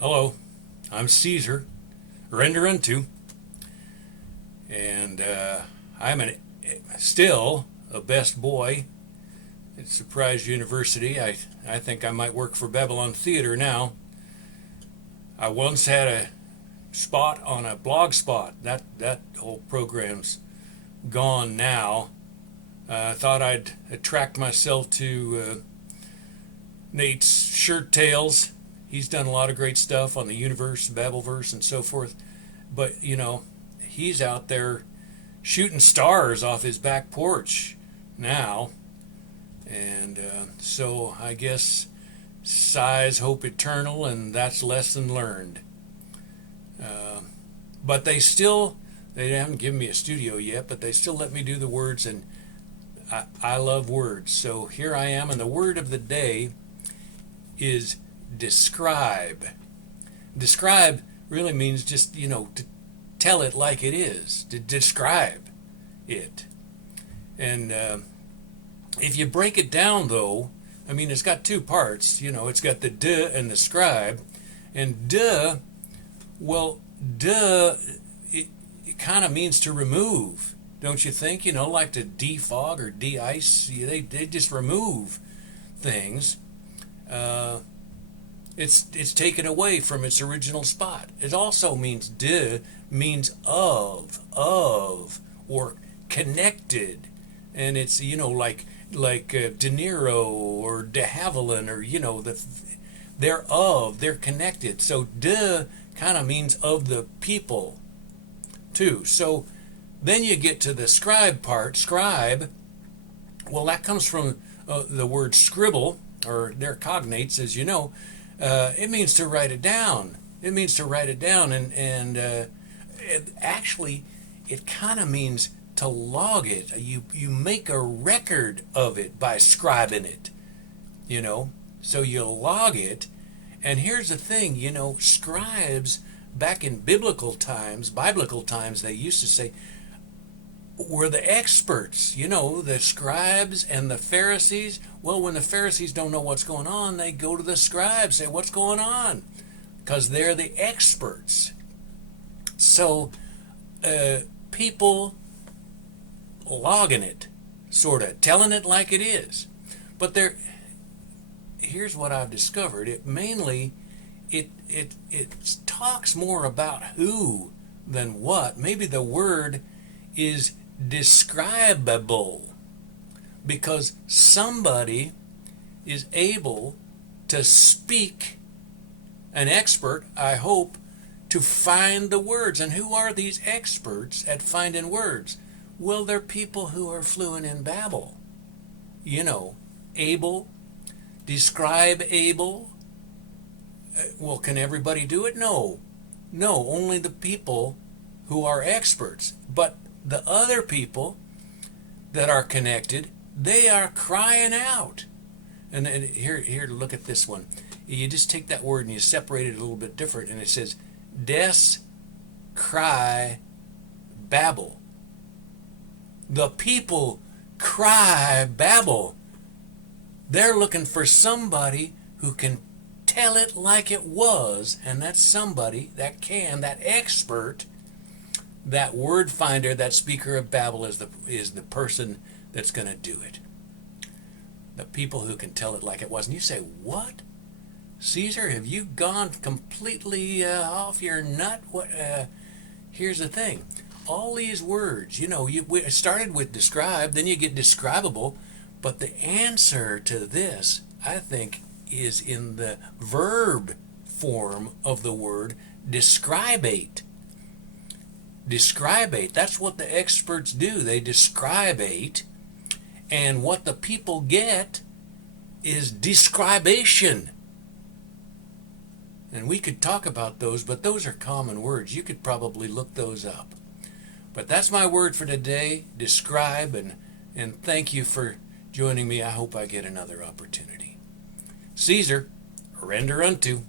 Hello, I'm Caesar, Renderunto, and still a best boy at Surprise University. I think I might work for Babylon Theater now. I once had a spot on a blog spot. That whole program's gone now. I thought I'd attract myself to Nate's Shirt Tales. He's done a lot of great stuff on the universe, Babelverse, and so forth. But he's out there shooting stars off his back porch now, and so I guess size, hope eternal, and that's lesson learned. Uh, but they haven't given me a studio yet, but they still let me do the words, and I love words. So here I am, and the word of the day is describe. Describe really means just, to tell it like it is, to describe it. And if you break it down, though, I mean, it's got two parts. It's got the duh and the scribe. And duh, well, duh, it kind of means to remove, don't you think? Like to defog or de-ice, they just remove things. Uh, it's taken away from its original spot. It also means means of, or connected, and it's like De Niro or De Havilland, or they're connected. So de kind of means of the people too. So then you get to the scribe part. Scribe, well, that comes from the word scribble, or their cognates, as you know. It means to write it down. It means to write it down, and actually, it kind of means to log it. You make a record of it by scribing it. So you log it. And here's the thing, scribes back in biblical times, they used to say, were the experts, the scribes and the Pharisees. Well, when the Pharisees don't know what's going on, they go to the scribes, say, what's going on? Because they're the experts. So people logging it, sort of, telling it like it is. But here's what I've discovered. It talks more about who than what. Maybe the word is describable, because somebody is able to speak, an expert, I hope, to find the words. And who are these experts at finding words? Well, they're people who are fluent in Babel. Able, describe able. Well, can everybody do it? No, only the people who are experts. But the other people that are connected, they are crying out. And here, look at this one. You just take that word and you separate it a little bit different, and it says, des cry Babel. The people cry Babel. They're looking for somebody who can tell it like it was, and that somebody that expert, that word finder, that speaker of Babel is the person that's going to do it. The people who can tell it like it was. And you say, what? Caesar, have you gone completely off your nut? What? Here's the thing. All these words, we started with describe, then you get describable, but the answer to this, I think, is in the verb form of the word describate. Describate. That's what the experts do. They describate, and what the people get is describation. And we could talk about those, but those are common words. You could probably look those up. But that's my word for today, describe, and thank you for joining me. I hope I get another opportunity. Caesar, render unto.